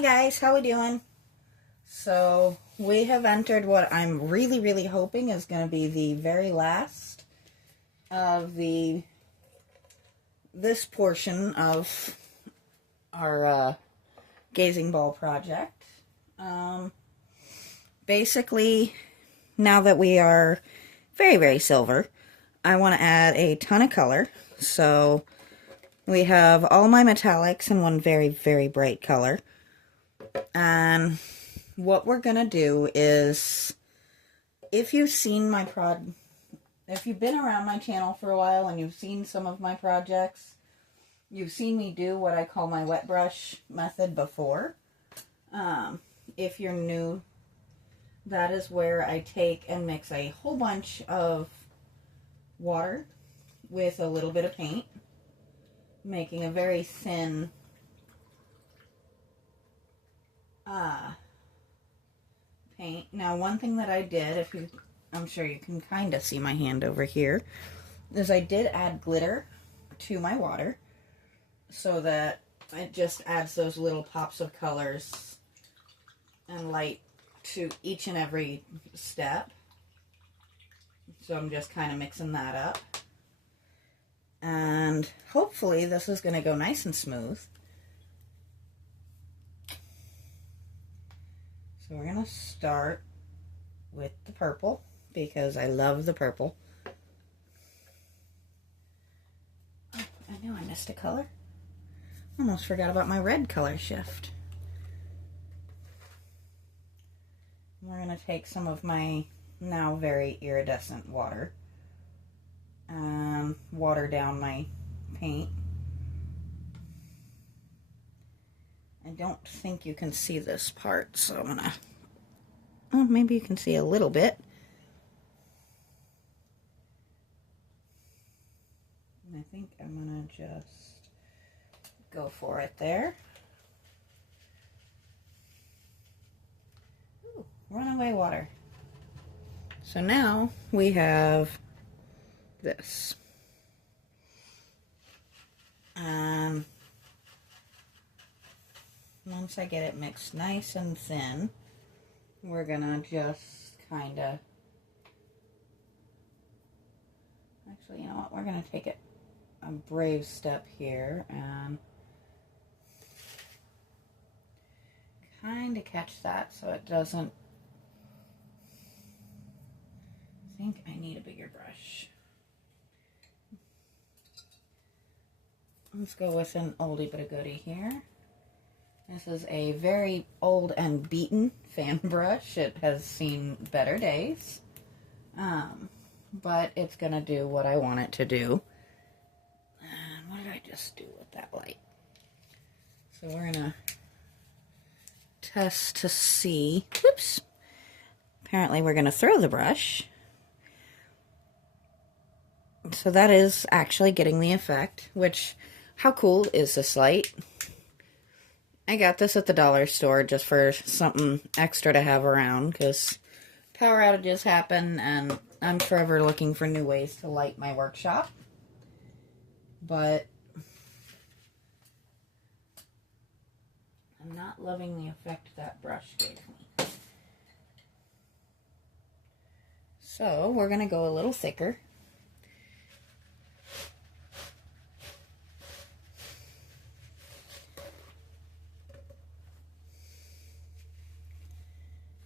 Hi guys, how we doing? So we have entered what I'm really hoping is going to be the very last of this portion of our gazing ball project. Basically, now that we are very silver, I want to add a ton of color. So we have all my metallics in one very bright color. And what we're gonna do is, if you've seen if you've been around my channel for a while and you've seen some of my projects, you've seen me do what I call my wet brush method before. If you're new, that is where I take and mix a whole bunch of water with a little bit of paint, making a very thin paint. Now, one thing that I did, I'm sure you can kind of see my hand over here, is I did add glitter to my water so that it just adds those little pops of colors and light to each and every step. So I'm just kind of mixing that up. And hopefully this is going to go nice and smooth. So we're going to start with the purple because I love the purple. Oh, I knew I missed a color. Almost forgot about my red color shift. We're going to take some of my now very iridescent water and water down my paint. I don't think you can see this part, so I'm gonna, oh, maybe you can see a little bit. And I think I'm gonna just go for it there. Ooh, runaway water. So now we have this. Once I get it mixed nice and thin, we're gonna just kind of, actually, you know what, we're gonna take it a brave step here and kind of catch that so it doesn't, I think I need a bigger brush. Let's go with an oldie but a goodie here. This is a very old and beaten fan brush. It has seen better days, but it's going to do what I want it to do. And what did I just do with that light? So we're going to test to see. Whoops. Apparently we're going to throw the brush. So that is actually getting the effect, which, how cool is this light? I got this at the dollar store just for something extra to have around because power outages happen and I'm forever looking for new ways to light my workshop. But I'm not loving the effect that brush gave me. So we're going to go a little thicker.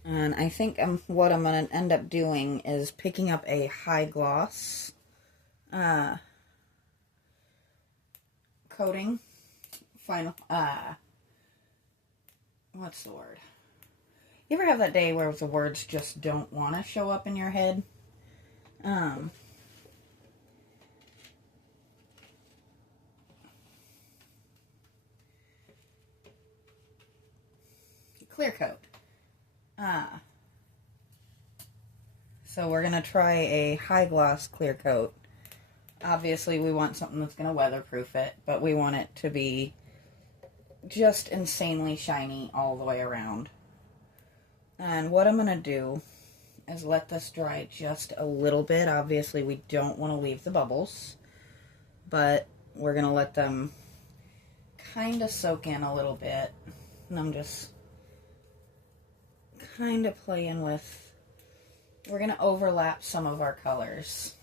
And I think what I'm going to end up doing is picking up a high gloss coating. What's the word? You ever have that day where the words just don't want to show up in your head? Clear coat. So we're going to try a high gloss clear coat. Obviously we want something that's going to weatherproof it, but we want it to be just insanely shiny all the way around. And what I'm going to do is let this dry just a little bit. Obviously we don't want to leave the bubbles, but we're going to let them kind of soak in a little bit. And I'm just kind of playing with, we're going to overlap some of our colors.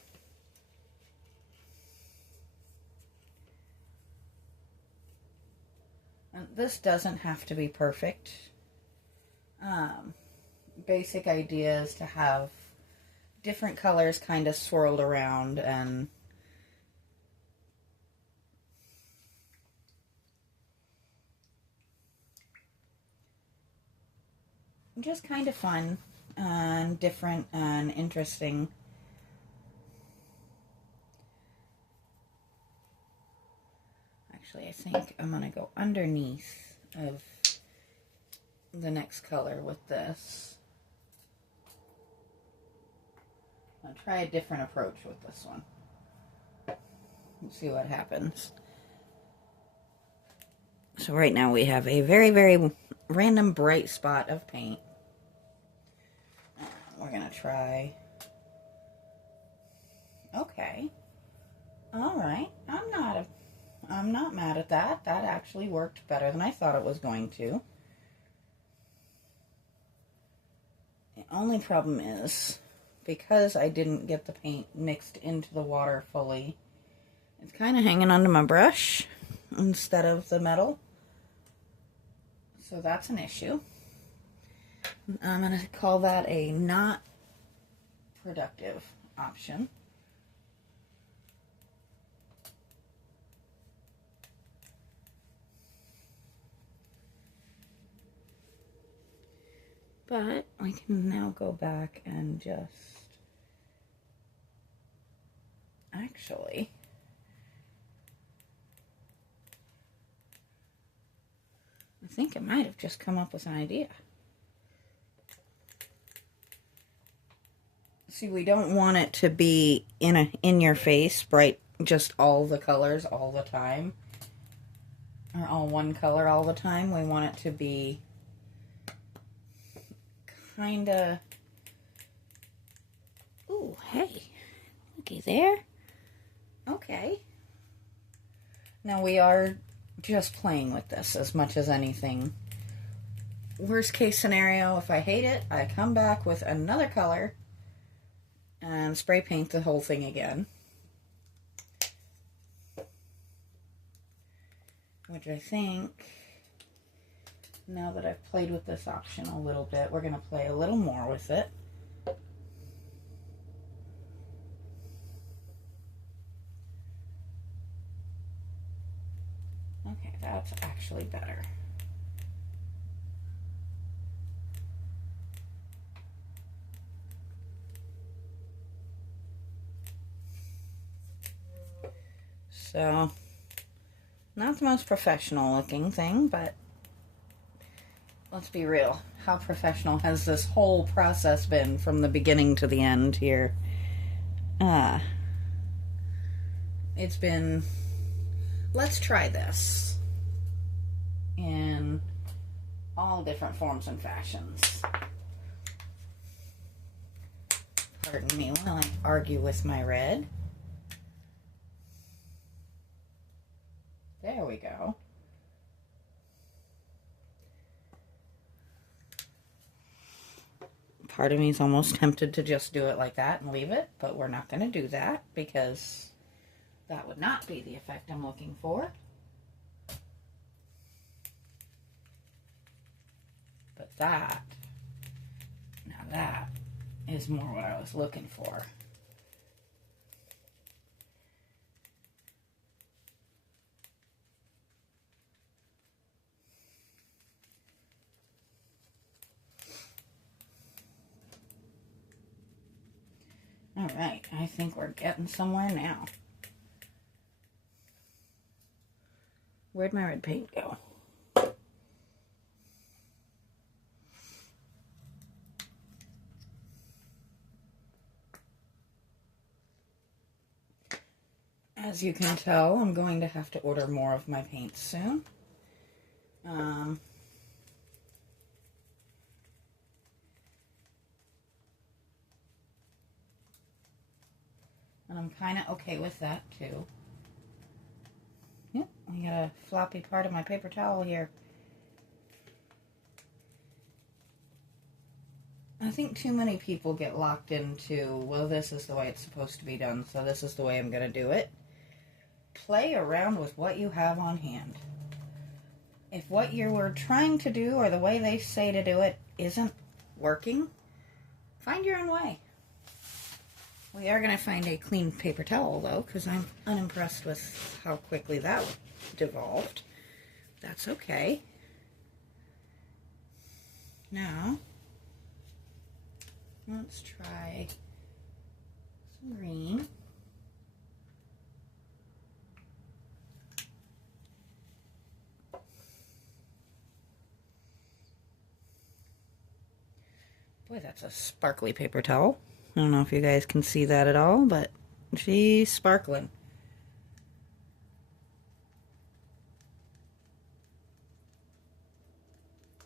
And this doesn't have to be perfect. Basic idea is to have different colors kind of swirled around and just kind of fun and different and interesting. Actually, I think I'm going to go underneath of the next color with this. I'll try a different approach with this one. Let's see what happens. So right now we have a very, very random bright spot of paint. We're going to try. Okay. All right. I'm not mad at that. That actually worked better than I thought it was going to. The only problem is, because I didn't get the paint mixed into the water fully, it's kind of hanging onto my brush instead of the metal. So that's an issue. I'm going to call that a not productive option. But I can now go back and just actually I think I might have just come up with an idea. See, we don't want it to be in your face, bright, just all the colors all the time, or all one color all the time. We want it to be kind of, ooh, hey, looky there. Okay. Now we are just playing with this as much as anything. Worst case scenario, if I hate it, I come back with another color and spray paint the whole thing again. Which I think, now that I've played with this option a little bit, we're going to play a little more with it. Okay, that's actually better. So, not the most professional looking thing, but let's be real. How professional has this whole process been from the beginning to the end here? It's been, let's try this in all different forms and fashions. Pardon me while I argue with my red. There we go. Part of me is almost tempted to just do it like that and leave it, but we're not going to do that because that would not be the effect I'm looking for. But that, now that is more what I was looking for. All right, I think we're getting somewhere now. Where'd my red paint go? As you can tell, I'm going to have to order more of my paints soon. And I'm kind of okay with that, too. Yep, I got a floppy part of my paper towel here. I think too many people get locked into, well, this is the way it's supposed to be done, so this is the way I'm going to do it. Play around with what you have on hand. If what you were trying to do or the way they say to do it isn't working, find your own way. We are going to find a clean paper towel, though, because I'm unimpressed with how quickly that devolved. That's okay. Now, let's try some green. Boy, that's a sparkly paper towel. I don't know if you guys can see that at all, but she's sparkling.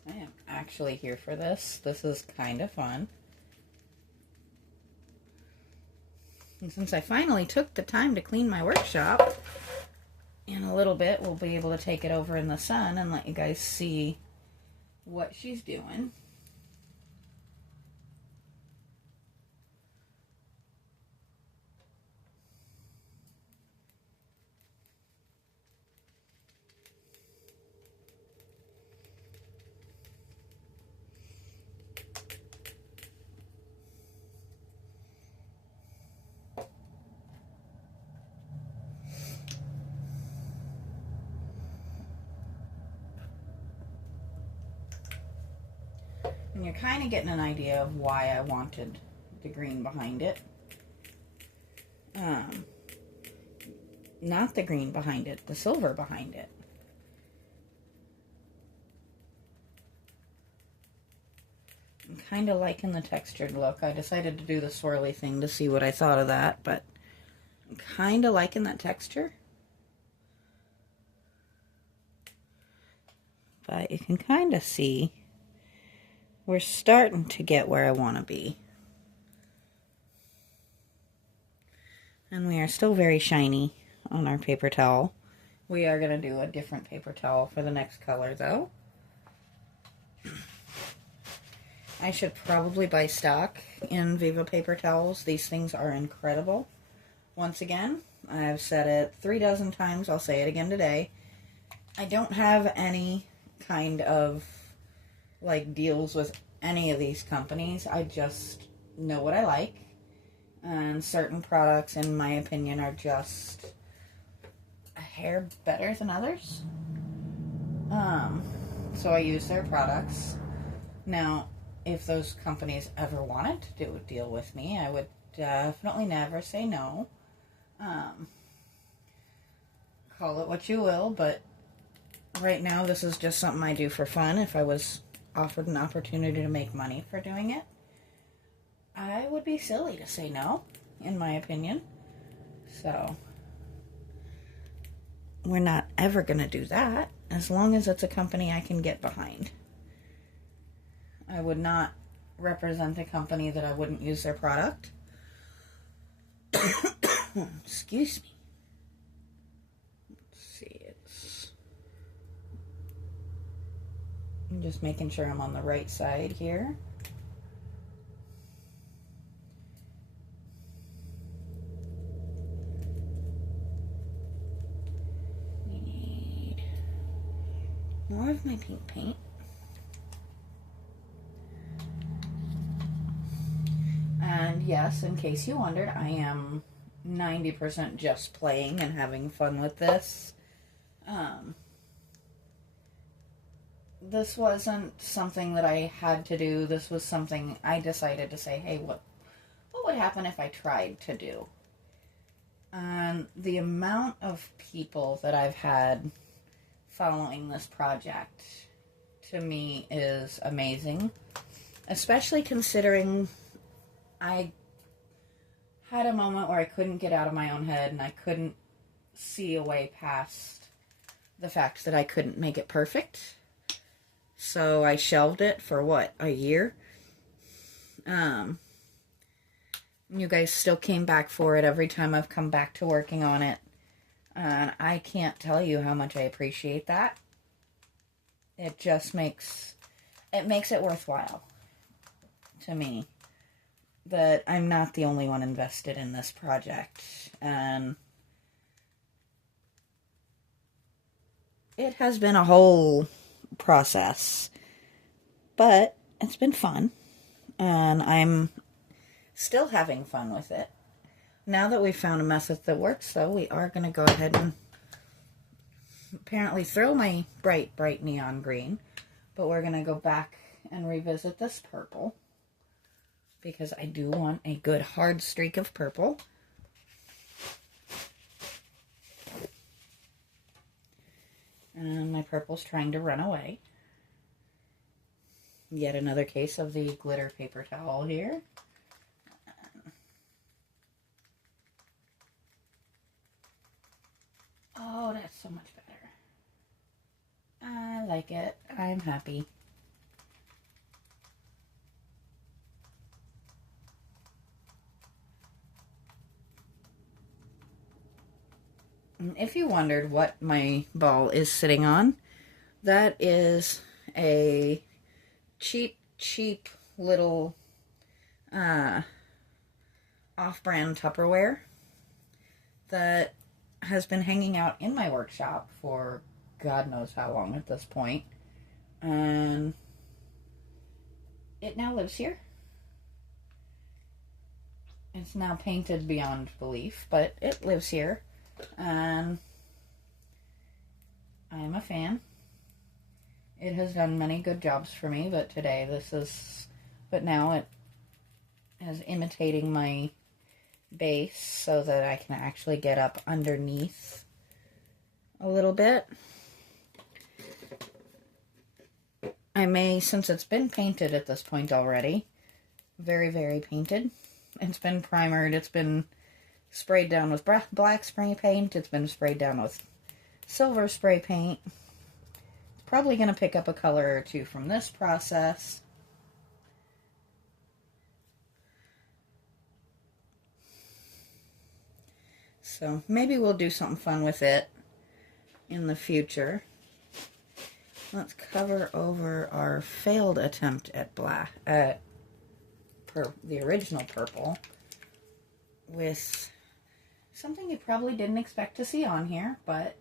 I am actually here for this. This is kind of fun. And since I finally took the time to clean my workshop, in a little bit we'll be able to take it over in the sun and let you guys see what she's doing. And you're kind of getting an idea of why I wanted the green behind it. Not the green behind it, the silver behind it. I'm kind of liking the textured look. I decided to do the swirly thing to see what I thought of that, but I'm kind of liking that texture. But you can kind of see we're starting to get where I want to be. And we are still very shiny on our paper towel. We are going to do a different paper towel for the next color, though. I should probably buy stock in Viva paper towels. These things are incredible. Once again, I've said it 3 dozen times. I'll say it again today. I don't have any kind of like deals with any of these companies. I just know what I like, and certain products in my opinion are just a hair better than others, so I use their products. Now if those companies ever wanted to do a deal with me, I would definitely never say no. Call it what you will, but right now, this is just something I do for fun. If I was offered an opportunity to make money for doing it, I would be silly to say no, in my opinion. So, we're not ever going to do that, as long as it's a company I can get behind. I would not represent a company that I wouldn't use their product. Excuse me. I'm just making sure I'm on the right side here. We need more of my pink paint. And yes, in case you wondered, I am 90% just playing and having fun with this. This wasn't something that I had to do. This was something I decided to say, hey, what would happen if I tried to do? And the amount of people that I've had following this project, to me, is amazing. Especially considering I had a moment where I couldn't get out of my own head and I couldn't see a way past the fact that I couldn't make it perfect. So I shelved it for, what, a year? You guys still came back for it every time I've come back to working on it. And I can't tell you how much I appreciate that. It just makes it worthwhile. to me that I'm not the only one invested in this project, and it has been a whole process, but it's been fun, and I'm still having fun with it. Now that we've found a method that works, though, we are going to go ahead and apparently throw my bright neon green, but we're going to go back and revisit this purple because I do want a good hard streak of purple. And my purple's trying to run away. Yet another case of the glitter paper towel here. Oh, that's so much better. I like it. I'm happy. If you wondered what my ball is sitting on, that is a cheap little off-brand Tupperware that has been hanging out in my workshop for God knows how long at this point. And it now lives here. It's now painted beyond belief, but it lives here. And I am a fan. It has done many good jobs for me, but now it is imitating my base so that I can actually get up underneath a little bit. I may, since it's been painted at this point already, very, very painted. It's been primered, it's been sprayed down with black spray paint, it's been sprayed down with silver spray paint. It's probably going to pick up a color or two from this process. So maybe we'll do something fun with it in the future. Let's cover over our failed attempt at the original purple with something you probably didn't expect to see on here, but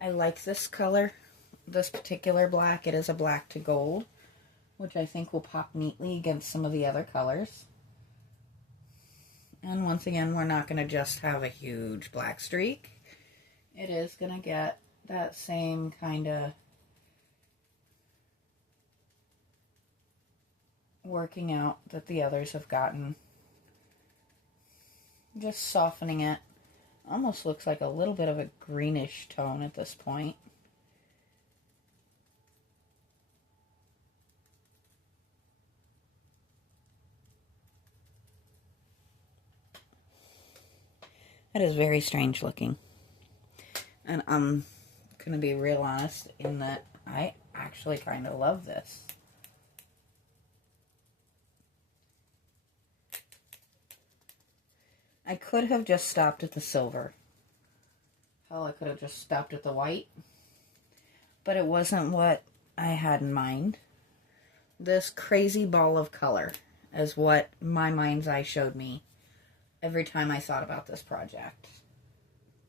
I like this color, this particular black. It is a black to gold, which I think will pop neatly against some of the other colors. And once again, we're not going to just have a huge black streak. It is going to get that same kind of working out that the others have gotten. Just softening it. Almost looks like a little bit of a greenish tone at this point. That is very strange looking. And I'm going to be real honest in that I actually kind of love this. I could have just stopped at the silver. Hell, I could have just stopped at the white. But it wasn't what I had in mind. This crazy ball of color is what my mind's eye showed me every time I thought about this project.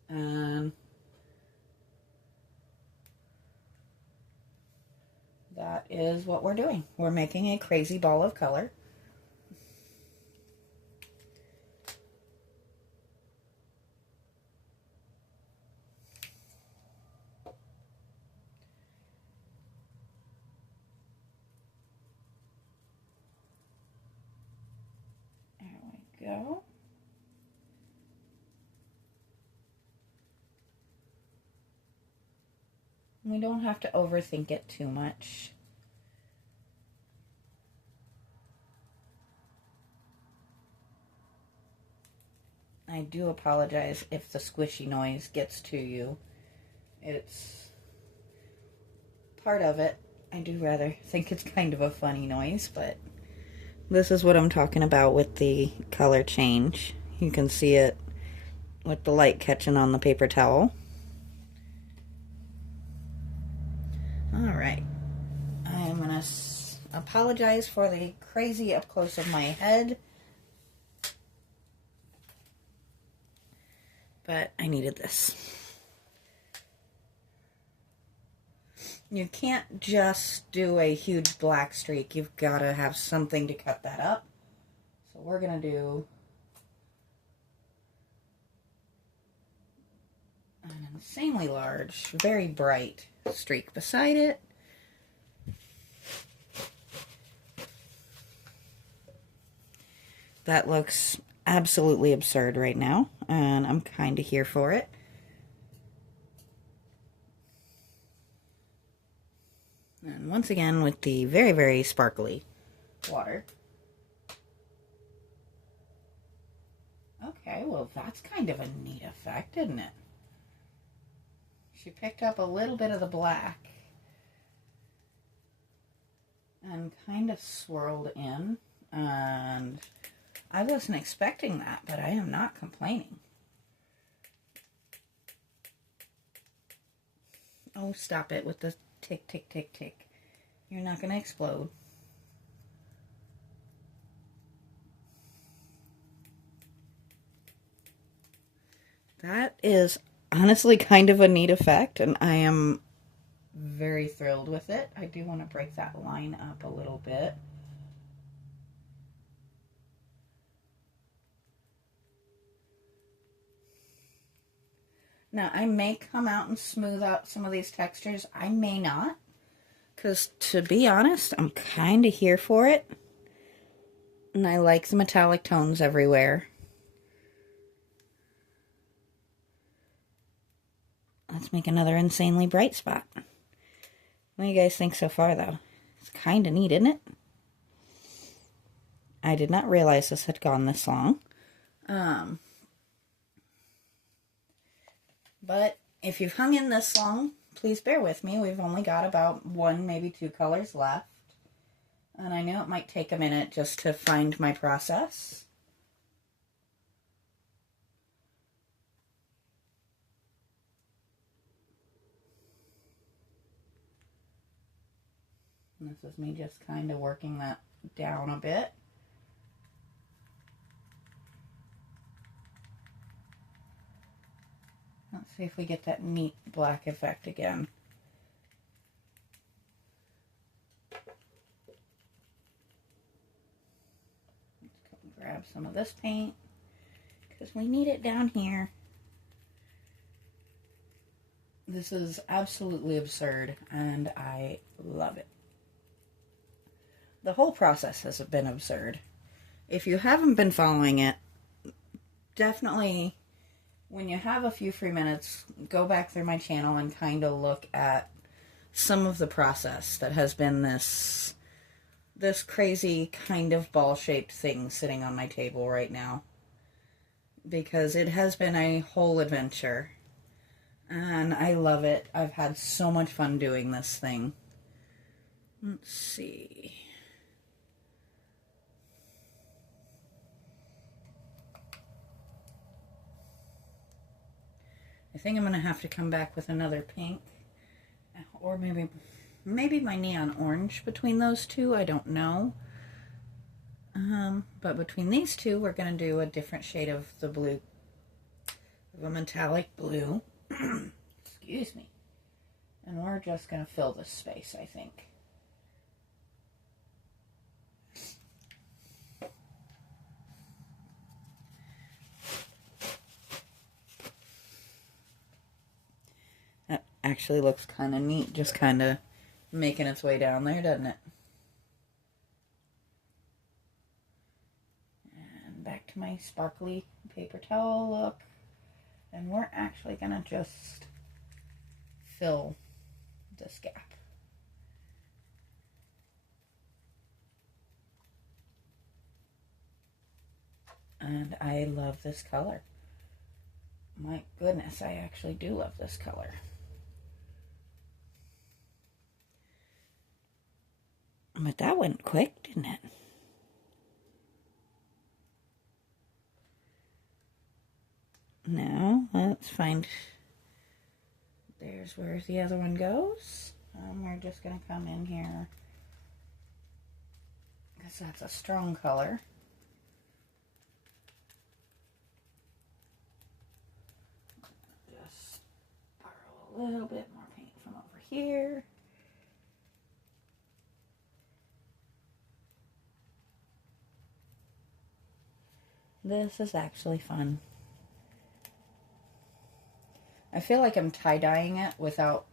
That is what we're doing. We're making a crazy ball of color. Go. We don't have to overthink it too much. I do apologize if the squishy noise gets to you. It's part of it. I do rather think it's kind of a funny noise, but this is what I'm talking about with the color change. You can see it with the light catching on the paper towel. Alright. apologize for the crazy up close of my head. But I needed this. You can't just do a huge black streak. You've got to have something to cut that up. So we're going to do an insanely large, very bright streak beside it. That looks absolutely absurd right now, and I'm kind of here for it. And once again with the very, very sparkly water. Okay, well that's kind of a neat effect, isn't it? She picked up a little bit of the black and kind of swirled in, and I wasn't expecting that, but I am not complaining. Oh, stop it with the tick, tick, tick, tick. You're not going to explode. That is honestly kind of a neat effect, and I am very thrilled with it. I do want to break that line up a little bit. Now, I may come out and smooth out some of these textures. I may not, because to be honest, I'm kind of here for it. And I like the metallic tones everywhere. Let's make another insanely bright spot. What do you guys think so far, though? It's kind of neat, isn't it? I did not realize this had gone this long. But if you've hung in this long, please bear with me. We've only got about 1, maybe 2 colors left. And I know it might take a minute just to find my process. And this is me just kind of working that down a bit. Let's see if we get that neat black effect again. Let's go and grab some of this paint because we need it down here. This is absolutely absurd and I love it. The whole process has been absurd. If you haven't been following it, definitely, when you have a few free minutes, go back through my channel and kind of look at some of the process that has been this crazy kind of ball-shaped thing sitting on my table right now. Because it has been a whole adventure. And I love it. I've had so much fun doing this thing. Let's see. I think I'm going to have to come back with another pink. Or maybe my neon orange between those two. I don't know. But between these two, we're going to do a different shade of the blue. Of a metallic blue. Excuse me. And we're just going to fill this space, I think. That actually looks kind of neat, just kind of making its way down there, doesn't it? And back to my sparkly paper towel look. And we're actually going to just fill this gap. And I love this color. My goodness, I actually do love this color. But that went quick, didn't it? Now, let's find... There's where the other one goes. We're just going to come in here because that's a strong color. Just borrow a little bit more paint from over here. This is actually fun. I feel like I'm tie-dyeing it without,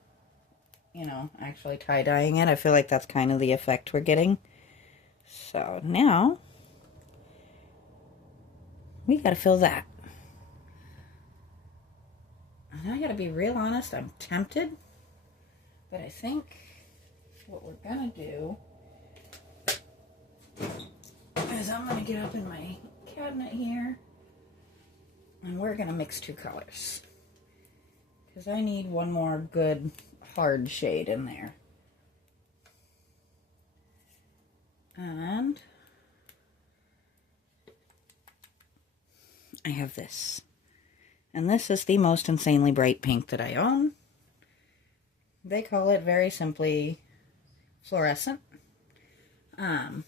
you know, actually tie-dyeing it. I feel like that's kind of the effect we're getting. So now, we gotta fill that. And I gotta be real honest, I'm tempted. But I think what we're gonna do is I'm gonna get up in my cabinet here and we're gonna mix two colors because I need one more good hard shade in there. And I have this, and this is the most insanely bright pink that I own. They call it very simply fluorescent. We're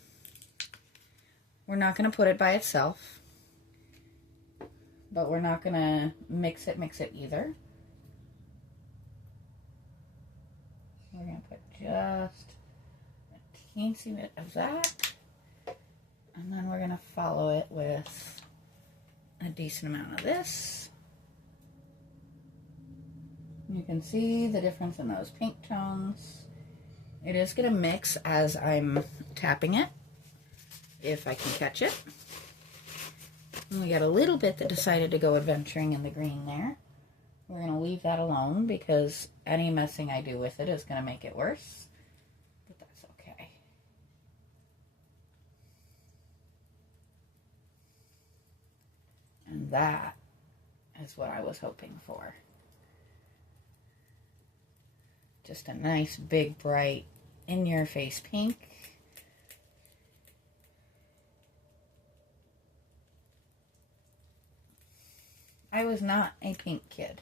not going to put it by itself, but we're not going to mix it either. We're going to put just a teensy bit of that, and then we're going to follow it with a decent amount of this. You can see the difference in those pink tones. It is going to mix as I'm tapping it, if I can catch it. And we got a little bit that decided to go adventuring in the green there. We're going to leave that alone because any messing I do with it is going to make it worse. But that's okay. And that is what I was hoping for. Just a nice, big, bright, in-your-face pink. I was not a pink kid.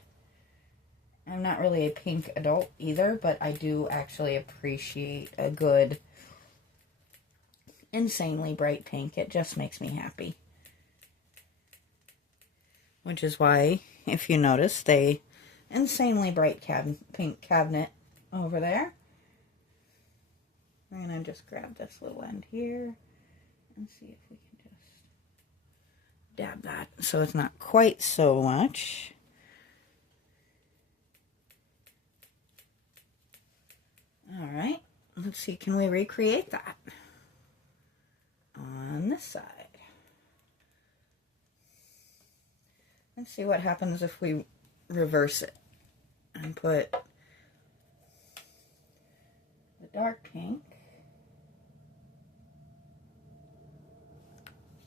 I'm not really a pink adult either, but I do actually appreciate a good, insanely bright pink. It just makes me happy. Which is why, if you notice, the insanely bright pink cabinet over there. We're going to just grab this little end here and see if we can just dab that so it's not quite so much. All right, let's see, can we recreate that on this side? Let's see what happens if we reverse it and put the dark pink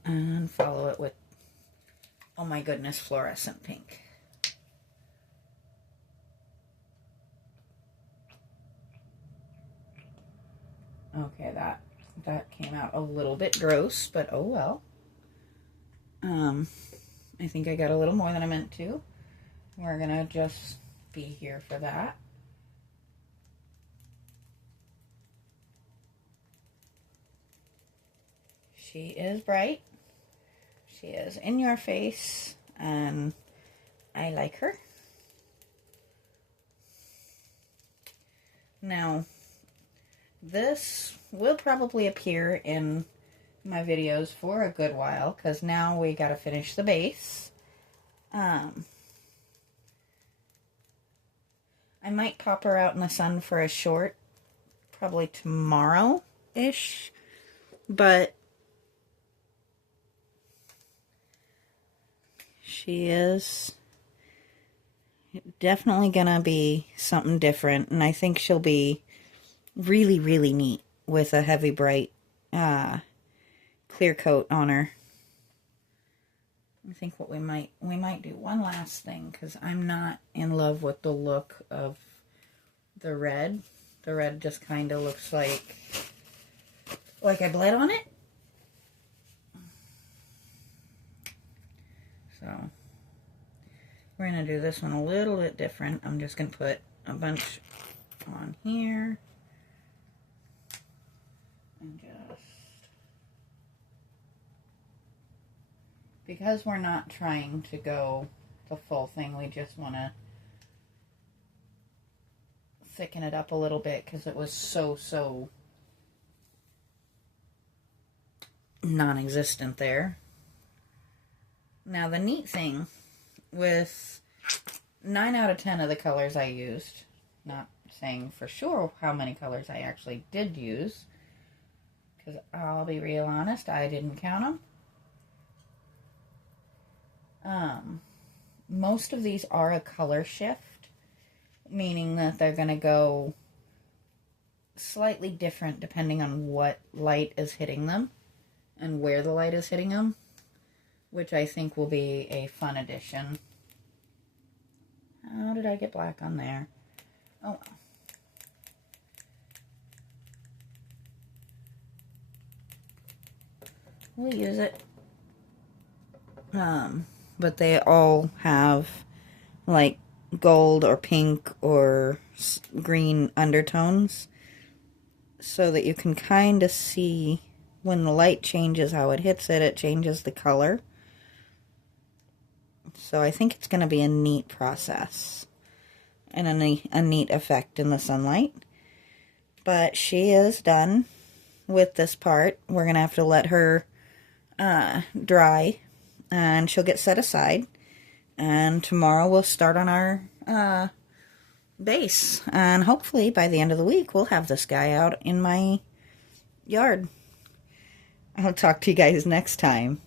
and follow it with, oh my goodness, fluorescent pink. Okay, that came out a little bit gross, but oh well. I think I got a little more than I meant to. We're gonna just be here for that. She is bright. She is in your face, and I like her. Now, this will probably appear in my videos for a good while, because now we gotta finish the base. I might pop her out in the sun for a short, probably tomorrow-ish, but she is definitely gonna be something different, and I think she'll be really, really neat with a heavy, bright, clear coat on her. I think what we might do one last thing, because I'm not in love with the look of the red. The red just kind of looks like I bled on it. So we're going to do this one a little bit different. I'm just going to put a bunch on here. And just because we're not trying to go the full thing, we just want to thicken it up a little bit because it was so non-existent there. Now the neat thing with 9 out of 10 of the colors I used, not saying for sure how many colors I actually did use, because I'll be real honest, I didn't count them. Most of these are a color shift, meaning that they're going to go slightly different depending on what light is hitting them and where the light is hitting them, which I think will be a fun addition. How did I get black on there? Oh, we'll use it. But they all have like gold or pink or green undertones, so that you can kind of see when the light changes how it hits it, it changes the color. So I think it's going to be a neat process and a neat effect in the sunlight. But she is done with this part. We're going to have to let her dry, and she'll get set aside. And tomorrow we'll start on our base. And hopefully by the end of the week we'll have this guy out in my yard. I'll talk to you guys next time.